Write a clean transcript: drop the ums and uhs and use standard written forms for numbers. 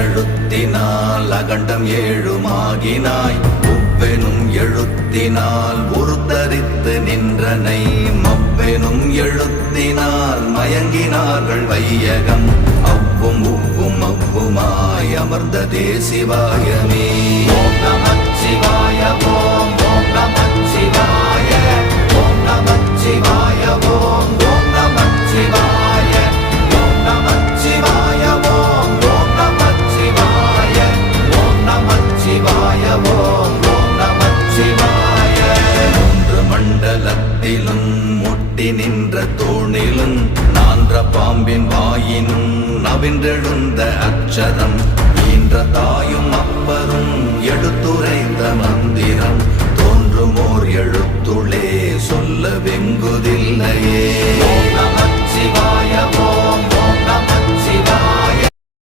எழுத்தினால் அகண்டம் ஏழுமாகினாய். உவ்வெனும் எழுத்தினால் உருத்தரித்து நின்றனை. மவ்வெனும் எழுத்தினால் மயங்கினார்கள் வையகம். அவ்வும் உவ்வும் அவ்வுமாய் அமர்ந்ததே சிவாயமே. ஓம் நமச்சிவாய ஓம் ஓம் நமச்சிவாய ஓம் நமச்சிவாய ஓம் ஓம் நமச்சிவாய ஓம் நமச்சிவாய ஓம் ஓம் நமச்சிவாய ஓம் நமச்சிவாய ஓம் ஓம் நமச்சிவாய. மூன்று மண்டலத்திலும் முட்டி நின்ற தூணிலும் நான்ற பாம்பின் வாயினும் நவின்றெழுந்த அச்சரம். ஈன்ற தாயும் அப்பரும் எடுத்துரைத்த மந்திரம். தோன்றுமோர் எழுத்துளே சொல்ல வெங்குதில்லையே. ஓம் நமச்சிவாய